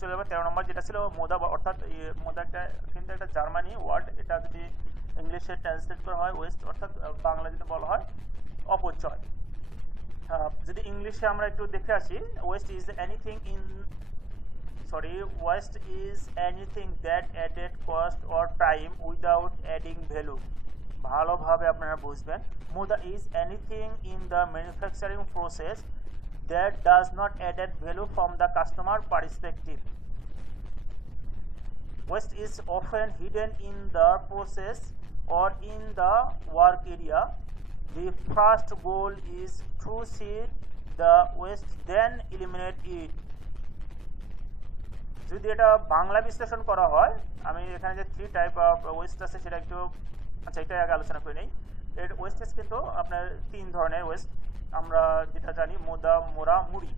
চলে যাবে 13 নম্বর, যেটা ছিল মোদা, অর্থাৎ মোদা একটা কিন্তু একটা জার্মানি ওয়ার্ড। এটা যদি ইংলিশে ট্রান্সলেট করা হয় ওয়েস্ট, অর্থাৎ বাংলা যদি বলা হয় অপচয়। যদি ইংলিশে আমরা একটু দেখে আসি, waste is anything that added cost or time without adding value. ভালোভাবে আপনারা বুঝবেন। Muda is anything in the manufacturing process that does not add value from the customer perspective. Waste is often hidden in the process or in the work area. The first goal is to see the waste, then eliminate it. যদি এটা বাংলা বিশ্লেষণ করা হয়, আমি এখানে যে 3 type of West আছে সেটা একটু, আচ্ছা এটা আগে আলোচনা করে নেই। এর ওয়েস্টেজ কিন্তু আপনার 3 ধরনের ওয়েস্ট আমরা যেটা জানি, মুদা, মোড়া, মুড়ি।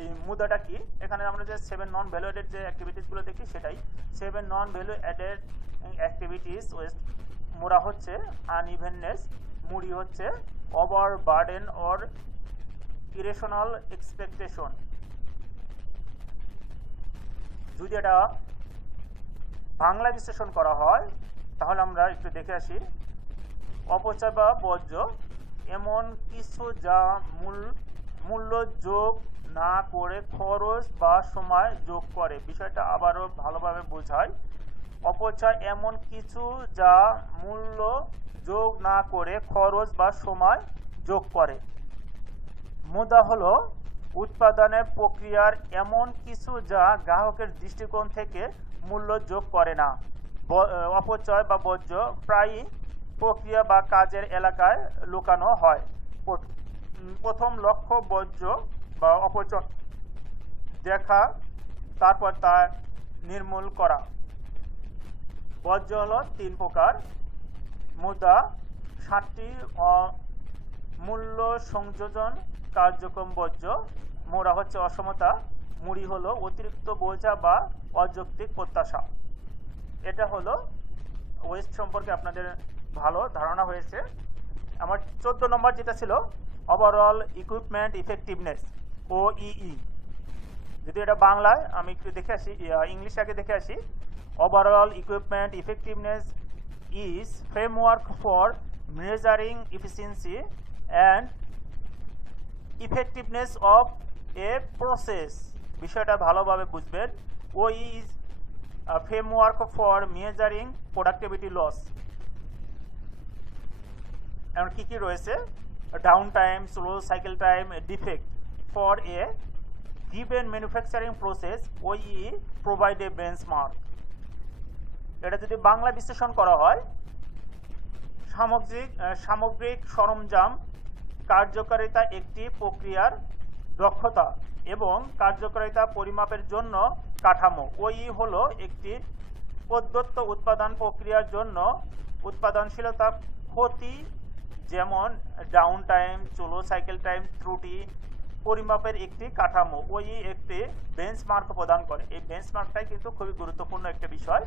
এই মুদাটা কি, এখানে আমরা যে 7 নন ভ্যালু অ্যাডেড যে অ্যাক্টিভিটিসগুলো দেখি সেটাই 7 নন ভ্যালু অ্যাডেড অ্যাক্টিভিটিস ওয়েস্ট। মোড়া হচ্ছে আনইভেননেস, মুড়ি হচ্ছে over burden or irrational expectation. যদি এটা বাংলা বিশ্লেষণ করা হয় তাহলে আমরা একটু দেখে আসি। অপচয় বা বর্জ্য এমন কিছু যা মূল্য যোগ না করে খরচ বা সময় যোগ করে। বিষয়টা আবারও ভালোভাবে বোঝায়। অপচয় এমন কিছু যা মূল্য যোগ না করে খরচ বা সময় যোগ করে। মুদা হলো উৎপাদনের প্রক্রিয়ার এমন কিছু যা গ্রাহকের দৃষ্টিকোণ থেকে মূল্য যোগ করে না। অপচয় বা বর্জ্য প্রায়ই প্রক্রিয়া বা কাজের এলাকায় লুকানো হয়। প্রথম লক্ষ্য বর্জ্য বা অপচয় দেখা, তারপর তা নির্মূল করা। বর্জ্য হলো 3 প্রকার। মুদা 7টি মূল্য সংযোজন কার্যক্রম বর্জ্য। মোড়া হচ্ছে অসমতা। মুড়ি হলো অতিরিক্ত বোঝা বা অযৌক্তিক প্রত্যাশা। এটা হলো ওয়েস্ট সম্পর্কে আপনাদের ভালো ধারণা হয়েছে। আমার 14 নম্বর যেটা ছিল ওভারঅল ইকুইপমেন্ট ইফেক্টিভনেস, OEE। যদি এটা বাংলায় আমি একটু দেখে আসি, ইংলিশ আগে দেখে আসি। Overall equipment effectiveness is framework for measuring efficiency and effectiveness of a process. বিষয়টা ভালোভাবে বুঝবেন। OEE is framework for measuring productivity loss. এমন কী কী রয়েছে? Down time, slow cycle time, defect for a given manufacturing process. OEE provide a benchmark. এটা যদি বাংলা বিশ্লেষণ করা হয়, সামগ্রিক সরঞ্জাম কার্যকারিতা একটি প্রক্রিয়ার দক্ষতা এবং কার্যকারিতা পরিমাপের জন্য কাঠামো। OEE হলো একটি প্রদত্ত উৎপাদন প্রক্রিয়ার জন্য উৎপাদনশীলতা ক্ষতি, যেমন down time, slow cycle time, ত্রুটি পরিমাপের একটি কাঠামো। OEE একটি বেঞ্চমার্ক প্রদান করে। এই বেঞ্চমার্কটাই কিন্তু খুবই গুরুত্বপূর্ণ একটা বিষয়।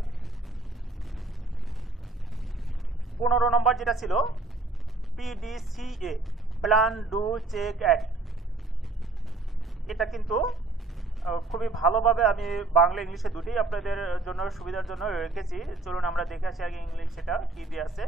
15 নম্বর যেটা ছিল PDCA, plan do check act. এটা কিন্তু খুবই ভালোভাবে আমি বাংলা ইংলিশে দুটোই আপনাদের জন্য সুবিধার জন্য রেখেছি। চলুন আমরা দেখে আসি আগে ইংলিশ সেটা কি দিয়ে আছে।